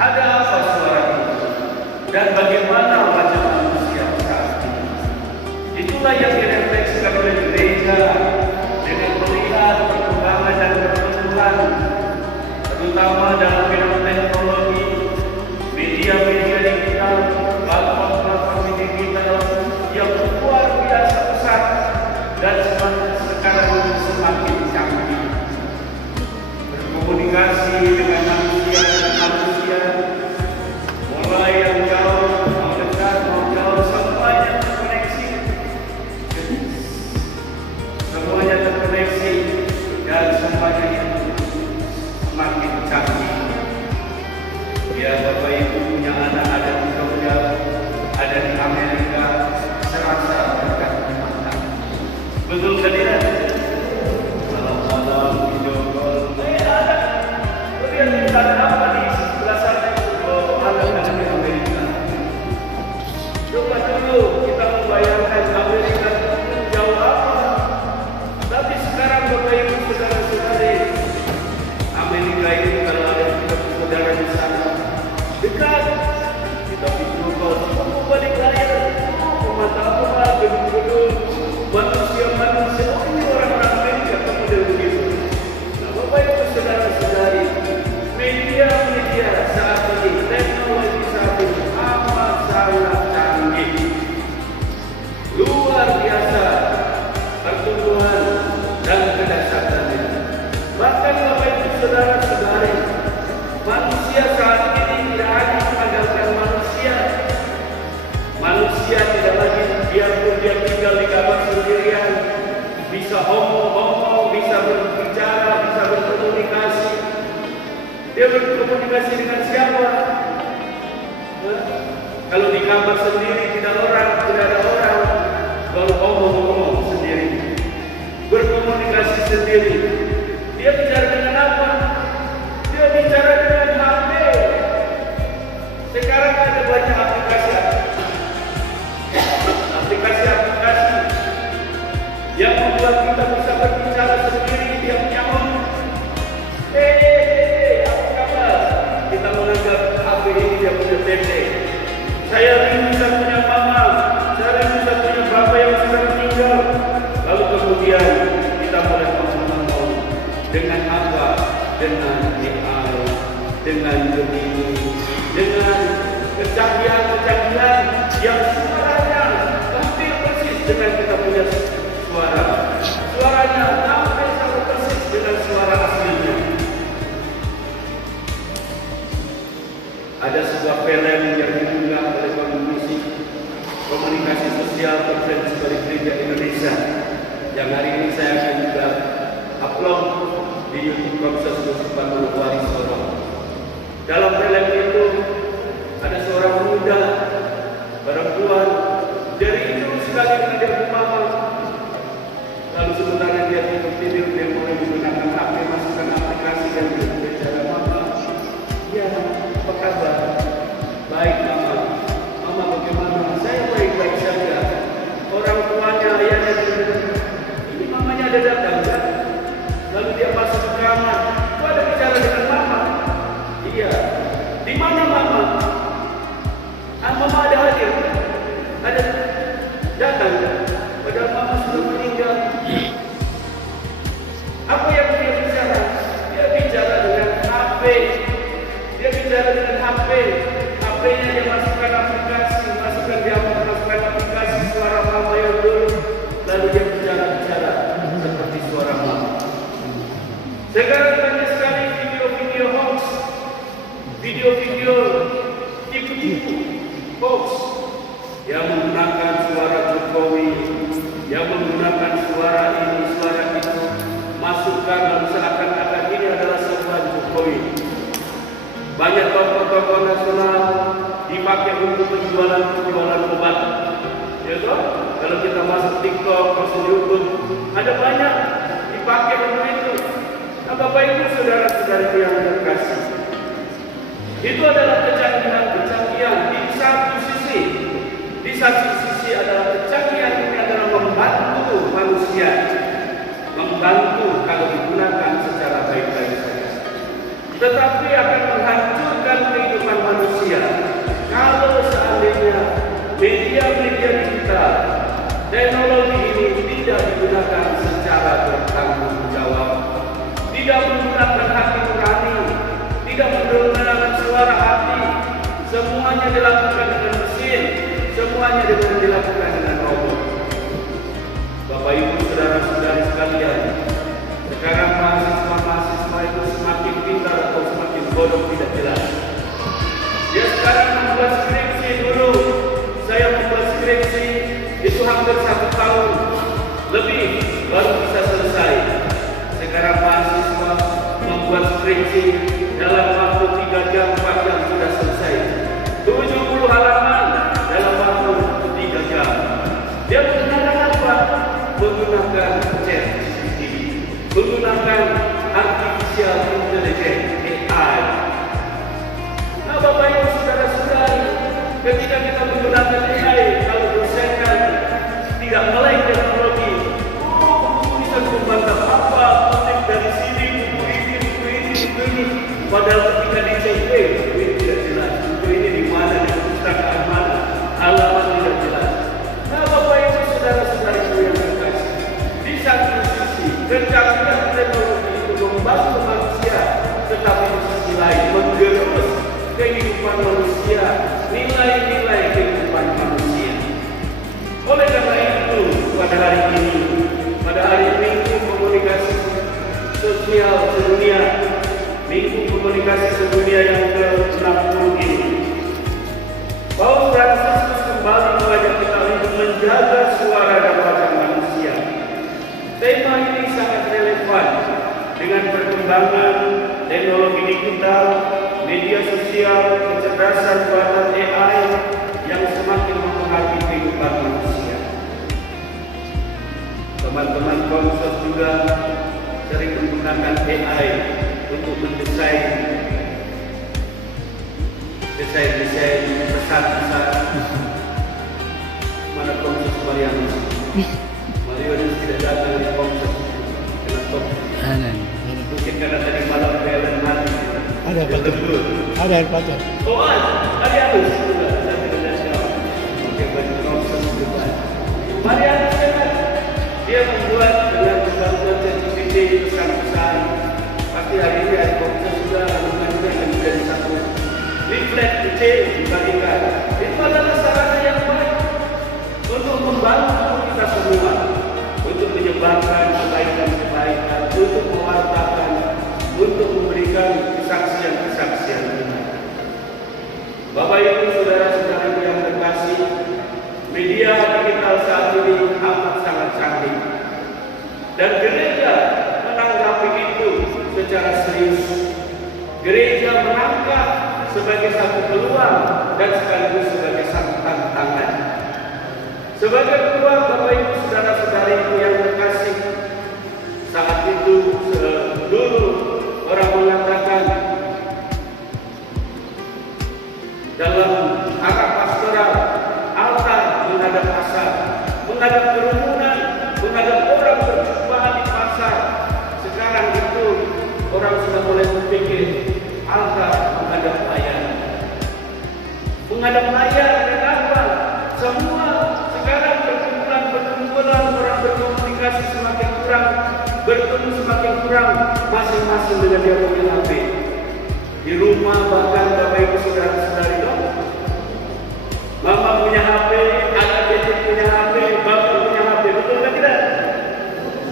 Ada apa suara itu? Dan bagaimana wajah manusia saat ini? Itulah yang direfleksikan oleh gereja dengan melihat perkembangan dan pertumbuhan, terutama dalam bidang teknologi, media-media digital, platform-platform digital yang luar biasa besar dan sekarang semakin canggih. Berkomunikasi dengan manusia, mulai yang jauh, mau dekat, mau jauh, semuanya terkoneksi. Semuanya terkoneksi dan semuanya itu semakin canggih. Ya, Bapak Ibu punya anak ada di Jogja, ada di Amerika, serasa dekat di mata. Betul kan tidak? Malam-malam video call, ada. Kemudian kita apa di sebelah sana itu? Oh, ada di Amerika. Coba dulu kita membayangkan Amerika itu jauh apa. Tapi sekarang Bapak Ibu saudara-saudari, Amerika ini kalau ada saudara di sana dekat, kita video call, oh, balik layar, oh, mata apa, gedung-gedung, manusia-manusia, oh ini orang-orang Amerika, kemudian begitu. Nah, Bapak Ibu saudara-saudari, media-media saat ini, teknologi saat ini amat sangat canggih, luar biasa pertumbuhan dan kedasarannya. Bahkan Bapak Ibu saudara-saudari, manusia saat ini tidak hanya mengandalkan manusia. Manusia tidak lagi biarpun dia tinggal di kamar sendirian, bisa omong-omong, bisa berbicara, bisa berkomunikasi. Dia berkomunikasi dengan siapa? Kalau di kamar sendiri tidak ada orang, baru omong-omong sendiri, berkomunikasi sendiri. Dia bicara dengan apa? Dia bicara dengan HP. Sekarang ada banyak aplikasi yang membuat kita bisa berbicara sendiri diam-diam. Apa kabar? Kita menganggap HP ini dia punya tete. Saya rindu saya punya mama, saya rindu saya punya bapak yang sudah meninggal. Lalu kemudian kita mulai ngomong dengan apa? Dengan AI, dengan gemini, dengan kecanggihan-kecanggihan yang suaranya hampir persis dengan kita punya suara. Suaranya hampir sama persis dengan suara aslinya. Ada sebuah film yang diunggah oleh Komisi Komunikasi Sosial Konferensi Gereja Indonesia yang hari ini saya akan juga upload di YouTube Komsas 40 Waris Solo. Dalam film itu ada seorang muda perempuan dari itu sekali menjadi mama. Lalu sebenarnya dia tidur, dia mulai menggunakan HP, masukkan aplikasi dan berbicara, mama, ya apa kabar? Baik mama. Mama bagaimana? Saya baik-baik saja. Orang tuanya, ayahnya ini mamanya ada datang kan? Lalu dia masuk ke kamar. Kau ada bicara dengan mama? Iya. Di mana mama? Mama ada hadir? Ada datang? Padahal mama sudah meninggal. Apa yang dia bicara? Dia bicara dengan HP. Dia bicara dengan HP. HP-nya dia masukkan aplikasi, masukkan aplikasi suara mama yang dulu. Lalu dia bicara seperti suara mama. Sekarang banyak sekali video-video hoax, video-video tipu-tipu hoax yang menggunakan suara Jokowi, yang menggunakan suara ini, suara itu, masukkan lalu seakan-akan ini adalah sebuah Jokowi. Banyak tokoh-tokoh nasional dipakai untuk penjualan obat. Ya toh? Kalau kita masuk TikTok, masuk YouTube, ada banyak dipakai untuk itu. Nah, Bapak Ibu saudara-saudara yang terkasih, itu adalah kecanggihan di satu sisi. Di satu sisi adalah kecanggihan ini adalah membantu manusia, membantu kalau digunakan secara baik-baik saja. Tetapi akan menghancurkan kehidupan media-media digital, teknologi ini tidak digunakan secara bertanggung jawab, tidak menggunakan hati nurani, tidak menggunakan suara hati, semuanya dilakukan dengan mesin, semuanya dilakukan dengan robot. Bapak Ibu saudara-saudari sekalian, sekarang mahasiswa-mahasiswa itu semakin pintar atau semakin bodoh tidak jelas. Dia sekarang membuat skripsi, dulu saya membuat skripsi itu hampir 1 tahun lebih baru bisa selesai. Sekarang mahasiswa membuat skripsi dalam waktu 3 jam, 4 jam sudah selesai. 70 halaman dalam waktu 3 jam. Dia menggunakan apa? Menggunakan ChatGPT, menggunakan artificial intelligence (AI). Nah, Bapak Ibu saudara-saudari, ketika kita menggunakan AI, kalau dosen kan tidak melek teknologi, buku bisa membantah apa, kutip dari sini, buku ini. Padahal ketika dicek, buku ini tidak jelas, buku ini di mana, di perpustakaan mana, halaman tidak jelas. Nah, Bapak Ibu saudara-saudari yang terkasih, di satu sisi kecanggihan teknologi itu membantu manusia, tetapi di sisi lain menggerus kehidupan manusia, nilai-nilai kehidupan manusia. Oleh karena itu, pada hari ini, pada hari Minggu Komunikasi Sosial Sedunia, Minggu Komunikasi Sedunia yang ke-60 ini, Paus Fransiskus kembali mengajak kita untuk menjaga suara dan wajah manusia. Tema ini sangat relevan dengan perkembangan teknologi digital, media sosial, kecerdasan buatan AI yang semakin mempengaruhi kehidupan manusia. Teman-teman Komsos juga sering menggunakan AI untuk mendesain pesan-pesan. Mana Komsos Marianus? Marianus tidak datang di Komsos. Kenapa? Mungkin karena tadi malam Belen mati. Ada Pak. Oh, Marianus juga. Oke, bagi Komsos juga. Marianus kan dia membuat dengan bantuan ChatGPT pesan-pesan. Pasti hari ini ada Komsos juga mengajukan yang menjadi satu leaflet kecil dibagikan. Itu adalah sarana yang baik untuk membantu kita semua, untuk menyebarkan kebaikan-kebaikan, untuk mewartakan, untuk memberikan kesaksian-kesaksian iman. Bapak Ibu saudara-saudari yang terkasih, media digital saat ini amat sangat canggih, dan gereja menanggapi itu secara serius. Gereja menangkap sebagai satu peluang dan sekaligus sebagai satu tantangan. Sebagai peluang, Bapak Ibu saudara-saudari yang terkasih, saat itu dulu orang mengatakan dalam arah pastoral, altar menghadap pasar, menghadap kerumunan, menghadap orang berjumpaan di pasar. Sekarang itu orang sudah mulai berpikir altar menghadap layar. Menghadap layar kenapa? Semua sekarang perkumpulan orang berkomunikasi semakin kurang, bertemu semakin kurang, masing-masing dengan dia punya HP. Di rumah bahkan Bapak Ibu saudara-saudari dong, Mama punya HP, anak kecil punya HP, Bapak punya HP, betul kan tidak?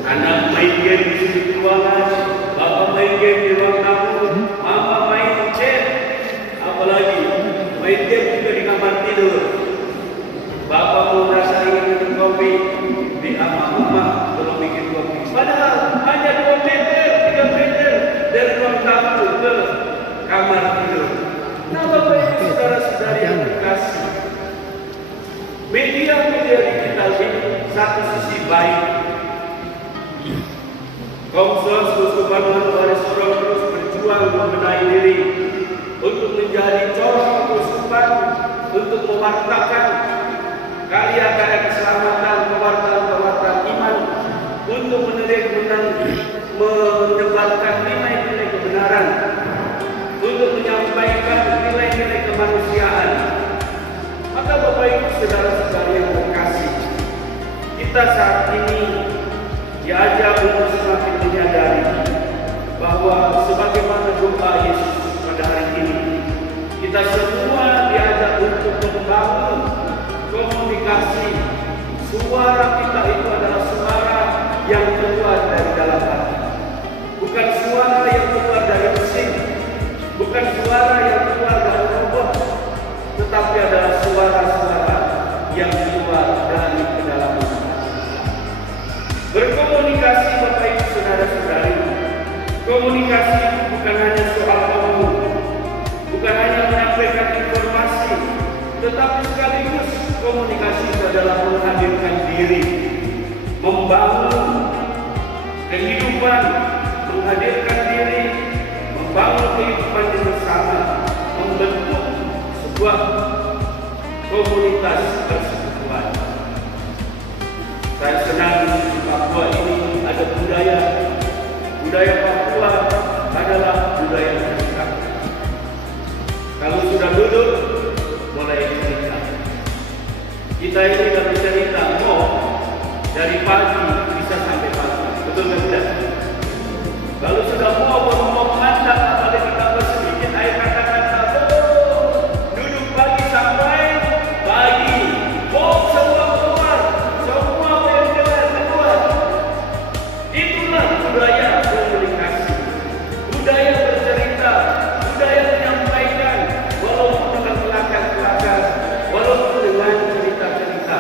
Anak main game di sudut ruangan, Bapak main game di ruang tamu, Mama main chat, apalagi main game juga di kamar tidur. Bapak mau merasa ingin minum kopi, di Mama belum bikin kopi. Padahal hanya 2 meter, 3 meter dari ruang tamu ke kamar tidur. Nah, Bapak Ibu saudara-saudari yang terkasih, media-media digital ini satu sisi baik. Komsos Kuskupan Waris Sorong terus berjuang membenahi diri untuk menjadi corong Kuskupan, untuk mewartakan karya-karya keselamatan, pewartaan iman, untuk menyebarkan nilai-nilai kebenaran, untuk menyampaikan nilai-nilai kemanusiaan. Maka Bapak Ibu saudara-saudara yang terkasih, kita saat ini diajak untuk semakin menyadari bahwa sebagaimana doa Yesus pada hari ini, kita semua diajak untuk membangun komunikasi. Suara kita itu adalah suara yang keluar dari dalam hati, bukan suara yang keluar dari mesin, bukan suara yang keluar dari robot, tetapi adalah suara-suara yang keluar dari kedalaman hati. Berkomunikasi Bapak Ibu Saudara-saudari, komunikasi itu bukan hanya soal omong, bukan hanya menyampaikan informasi, tetapi sekaligus komunikasi itu adalah menghadirkan diri, membangun kehidupan, menghadirkan diri, membangun kehidupan yang bersama, membentuk sebuah komunitas persekutuan. Saya senang di Papua ini ada budaya Papua adalah budaya cerita. Kalau sudah duduk, mulai cerita. Kita ini kalau cerita mau dari pagi bisa sampai pagi, betul tidak? Kalau sudah mau mengantar, apalagi kita bersedikit air kata-kata, duduk pagi sampai pagi, semua keluar, semua keluar. Itulah budaya komunikasi, budaya bercerita, budaya menyampaikan, walaupun dengan kelakar-kelakar, walaupun dengan cerita-cerita.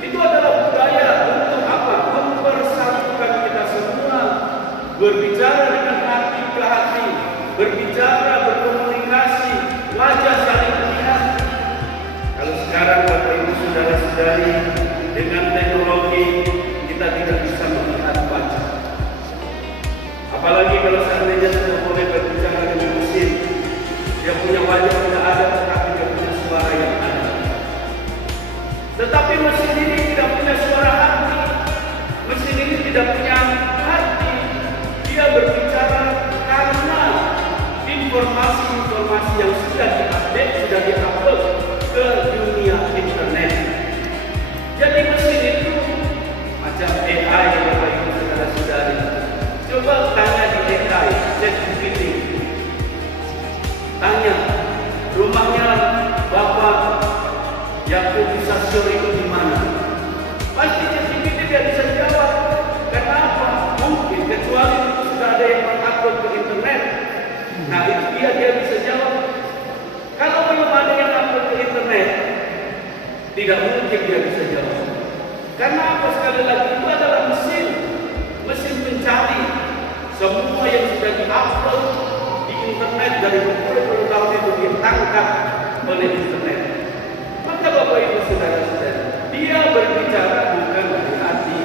Itu adalah budaya untuk apa? Mempersatukan kita semua, berbicara dengan hati ke hati, berbicara, berkomunikasi, wajah saling melihat. Kalau sekarang Bapak Ibu Saudara-saudari, dengan teknologi kita tidak bisa melihat wajah. Apalagi kalau seandainya kita boleh berbicara dengan mesin, dia punya wajah tidak ada, tetapi dia punya suara yang ada. Tetapi mesin ini tidak punya suara hati, mesin ini tidak punya hati. Dia berbicara karena informasi-informasi yang sudah diupdate, sudah diupload ke dunia internet. Jadi mesin itu macam AI yang Bapak Ibu Saudara-saudari. Coba tanya di AI, ChatGPT. Tanya, rumahnya Bapak Yakub Sasio itu di mana? Pasti ChatGPT dia bisa jawab. Kenapa? Mungkin kecuali itu sudah ada yang mengupload ke internet. Nah itu dia bisa jawab. Kalau belum ada yang upload ke internet, tidak mungkin dia bisa jawab. Karena apa? Sekali lagi itu adalah mesin pencari. Semua yang sudah diupload di internet dari berpuluh-puluh tahun itu ditangkap oleh internet. Maka Bapak Ibu Saudara-saudari, dia berbicara bukan dari hati,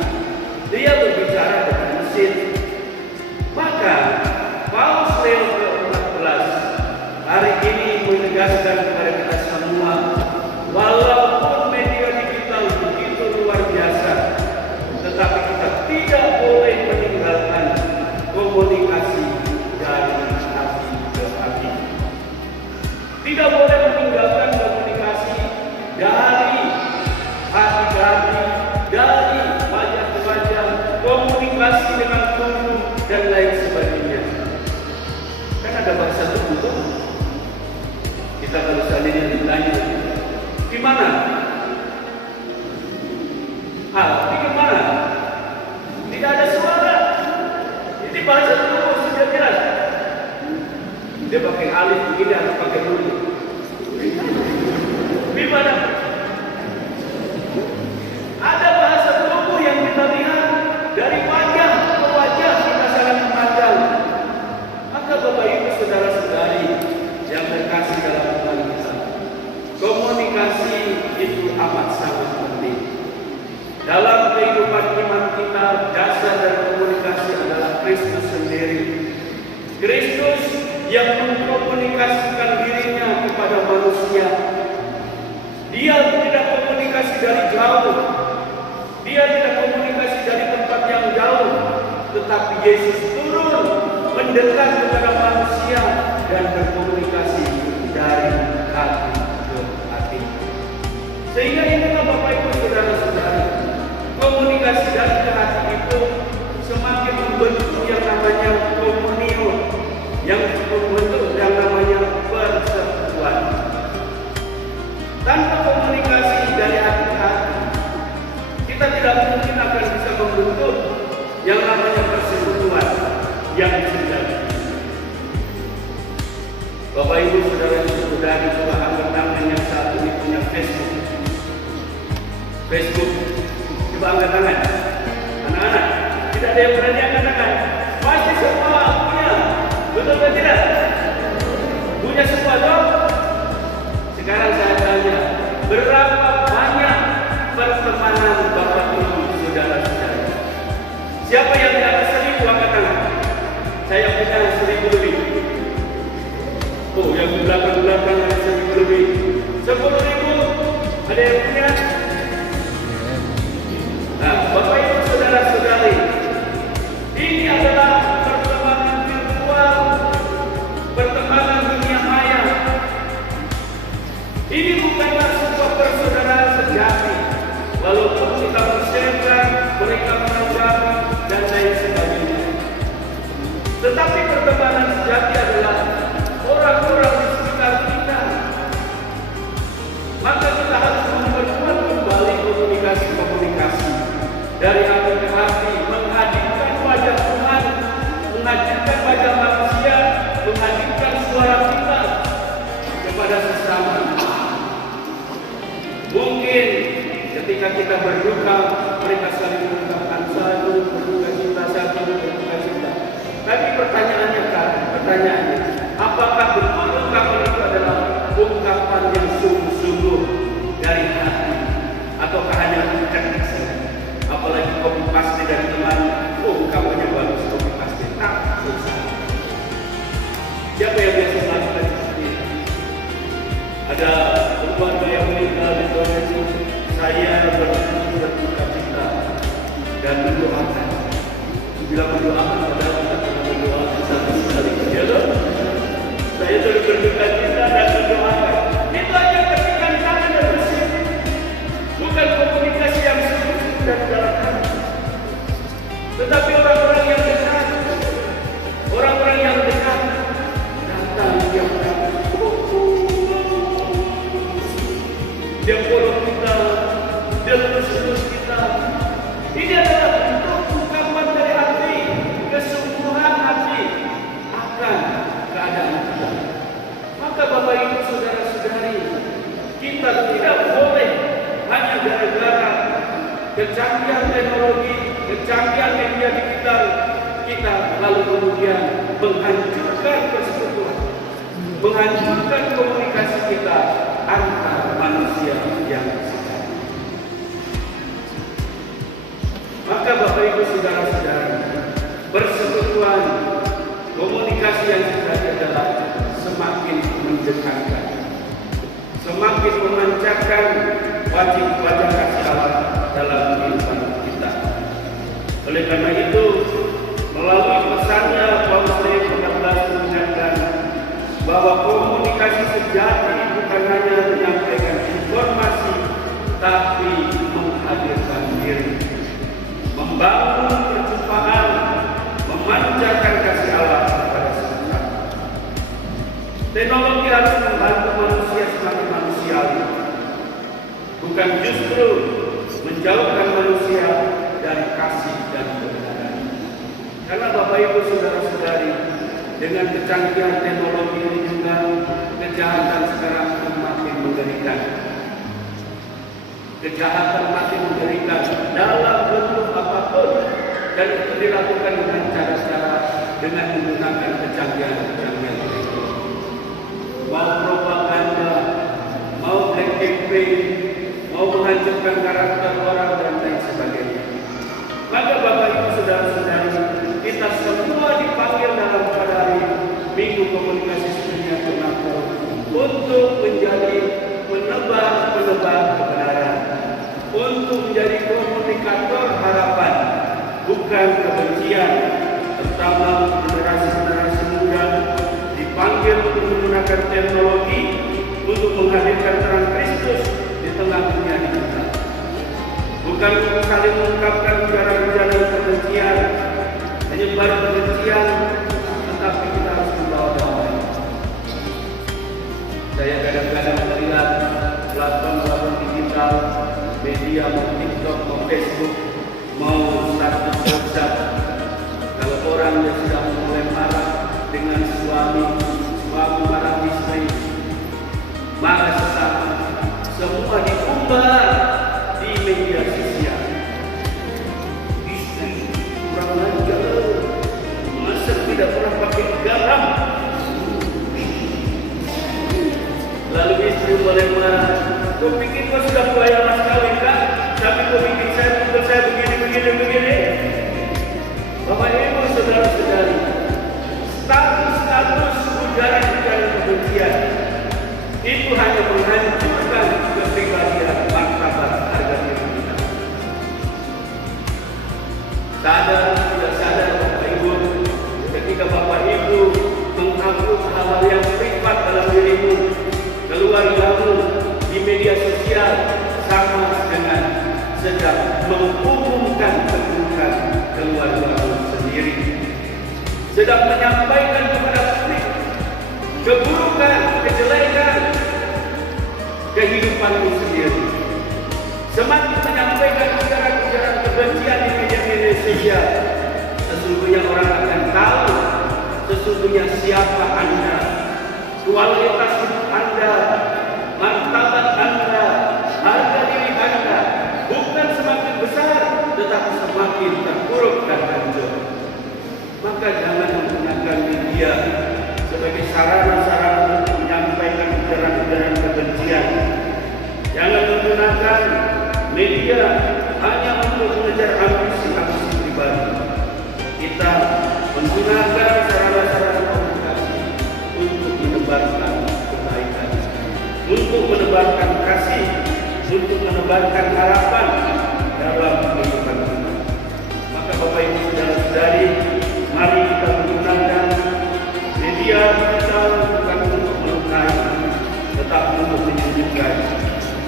dia berbicara dengan mesin. Maka Paus Leo ke-14 hari ini menegaskan kepada kita semua, walaupun media digital begitu luar biasa, tetapi kita tidak boleh meninggalkan komunikasi dari hati ke hati. Tidak boleh meninggalkan komunikasi dari hati ke hati, dari wajah ke wajah, komunikasi dengan tubuh dan lain sebagainya. Kan ada bahasa tubuh. Kita kalau seandainya ditanya, di mana? Di mana? Tidak ada suara. Ini bahasa tubuh sudah jelas. Dia pakai alif begini atau pakai mulut. Di mana? Ada bahasa tubuh yang kita lihat dari wajah ke wajah, kita saling memandang. Maka Bapak Ibu Saudara-saudari yang terkasih dalam Tuhan kita, komunikasi itu amat sangat penting. Dalam kehidupan iman kita, dasar dari komunikasi adalah Kristus sendiri. Kristus yang mengkomunikasikan dirinya kepada manusia. Dia tidak komunikasi dari jauh. Dia tidak komunikasi dari tempat yang jauh. Tetapi Yesus turun mendekat kepada manusia dan berkomunikasi dari hati ke hati. Bapak Ibu Saudara Saudari coba angkat tangan yang saat ini punya Facebook. Facebook, coba angkat tangan. Anak-anak, tidak ada yang berani angkat tangan. Pasti semua punya, betul atau tidak? Punya semua dong. Sekarang saya tanya, berapa banyak pertemanan Bapak Ibu Saudara-saudari? Siapa yang di atas 1000 angkat tangan? Saya punya 1000 lebih. Oh, yang di belakang-belakang ada 1000 lebih. 10.000 ada yang punya? Nah, Bapak Ibu Saudara-saudari, ini adalah pertemanan virtual, pertemanan dunia maya. Ini bukanlah sebuah persaudaraan sejati, walaupun kita berserak, mereka menanggap dan lain sebagainya. Tetapi pertemanan sejati adalah orang-orang di sekitar kita. Maka kita harus memperkuat kembali komunikasi dari hati ke hati, menghadirkan wajah Tuhan, menghadirkan wajah manusia, menghadirkan suara kita kepada sesama. Mungkin ketika kita berduka, mereka saling mengucapkan satu berduka cita, satu berduka cita. Tapi pertanyaannya, apakah betul ungkapan itu adalah ungkapan yang sungguh-sungguh dari hati, ataukah hanya teknik saja? Apalagi copy paste dari teman, ungkapannya bagus, copy paste tak susah. Siapa yang biasa melakukan seperti itu? Ada keluarga yang meninggal di Sulawesi, saya berduka cita dan mendoakan. Bila mendoakan padahal kita pernah mendoakan satu kali, ya loh. Saya sudah berduka cita dan mendoakan. Itu aja ketikan tangan dan bersih. Bukan komunikasi yang sungguh dan dalam hati. Tetapi orang-orang yang dekat, datang yang dia follow kita, dia terus kita. Ini adalah bentuk ungkapan dari hati, kesungguhan hati akan keadaan kita. Maka Bapak Ibu Saudara-saudari, kita tidak boleh hanya gara-gara kecanggihan teknologi, kecanggihan media digital, kita lalu kemudian menghancurkan persekutuan, menghancurkan komunikasi kita antar manusia yang sejati. Maka Bapak Ibu Saudara-saudari, persekutuan, komunikasi yang sejati adalah semakin mendekatkan, semakin memancarkan wajah kasih Allah dalam kehidupan kita. Oleh karena itu, melalui pesannya Paulus ayat 14 mengingatkan bahwa komunikasi sejati bukan hanya menyampaikan informasi, tapi menghadirkan diri, membangun perjumpaan, memancarkan kasih Allah kepada sesama. Teknologi harus membantu manusia semakin manusiawi, bukan justru menjauhkan manusia dari kasih dan kebenaran. Karena Bapak Ibu Saudara-saudari, dengan kecanggihan teknologi ini juga kejahatan sekarang makin mengerikan. Kejahatan makin mengerikan dalam bentuk apapun, dan itu dilakukan dengan cara-cara dengan menggunakan kecanggihan teknologi. Mau propaganda, mau black campaign, mau menghancurkan karakter orang dan lain sebagainya. Maka Bapak Ibu Saudara-saudari, kita semua dipanggil dalam pada hari Minggu Komunikasi Sedunia Nasional untuk menjadi penebar kebenaran, untuk menjadi komunikator harapan, bukan kebencian. Terutama generasi muda dipanggil untuk menggunakan teknologi untuk menghadirkan terang Kristus di tengah dunia kita. Bukan untuk saling mengungkapkan ujaran-ujaran kebencian, menyebar kebencian, tetapi kita harus membawa damai. Saya kadang-kadang melihat platform digital, media mau TikTok, mau Facebook, mau status WhatsApp. Kalau orang yang sudah mulai marah dengan suami marah Kau pikir kau sudah bayar mas kawin kan? Tapi kau pikir saya begini. Bapak Ibu saudara-saudari, status ujaran-ujaran kebencian itu hanya menghancurkan kepribadian, martabat, harga diri kita. Sadar tidak sadar Bapak Ibu, ketika Bapak Ibu menghapus hal-hal yang privat dalam dirimu, keluargamu di media sosial, sama dengan sedang mengumumkan keburukan keluargamu sendiri, sedang menyampaikan kepada publik keburukan, kejelekan kehidupanmu sendiri. Semakin menyampaikan ujaran-ujaran kebencian di media sosial, sesungguhnya orang akan tahu sesungguhnya siapa Anda, kualitas hidup Anda, martabat Anda, harga diri Anda bukan semakin besar, tetapi semakin terpuruk dan hancur. Maka jangan menggunakan media sebagai sarana-sarana untuk menyampaikan ujaran-ujaran kebencian. Jangan menggunakan media hanya untuk mengejar ambisi-ambisi pribadi. Kita menggunakan sarana-sarana komunikasi untuk menebarkan kebaikan, untuk menebarkan kasih, untuk menebarkan harapan dalam kehidupan kita. Maka Bapak Ibu saudara-saudari, mari kita menggunakan media digital bukan untuk melukai, tetapi untuk menyejukkan,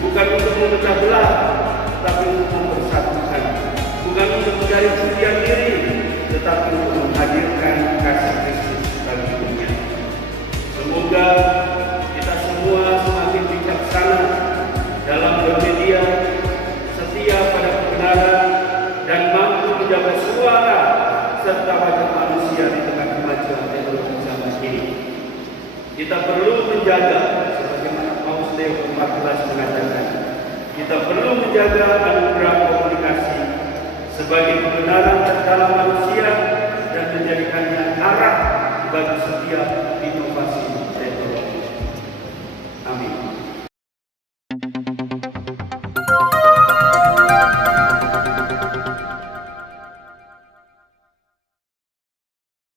bukan untuk memecah belah, tetapi untuk mempersatukan, bukan untuk mencari pujian diri, tetapi untuk menghadirkan kasih Kristus bagi dunia. Semoga kita semua semakin bijaksana dalam bermedia, setia pada kebenaran, dan mampu menjaga suara serta wajah manusia di tengah kemajuan teknologi zaman ini. Kita perlu menjaga, sebagaimana Paulus Leo ke-14 mengatakan, kita perlu menjaga anugerah komunikasi sebagai kebenaran dalam manusia dan menjadikannya arah bagi setiap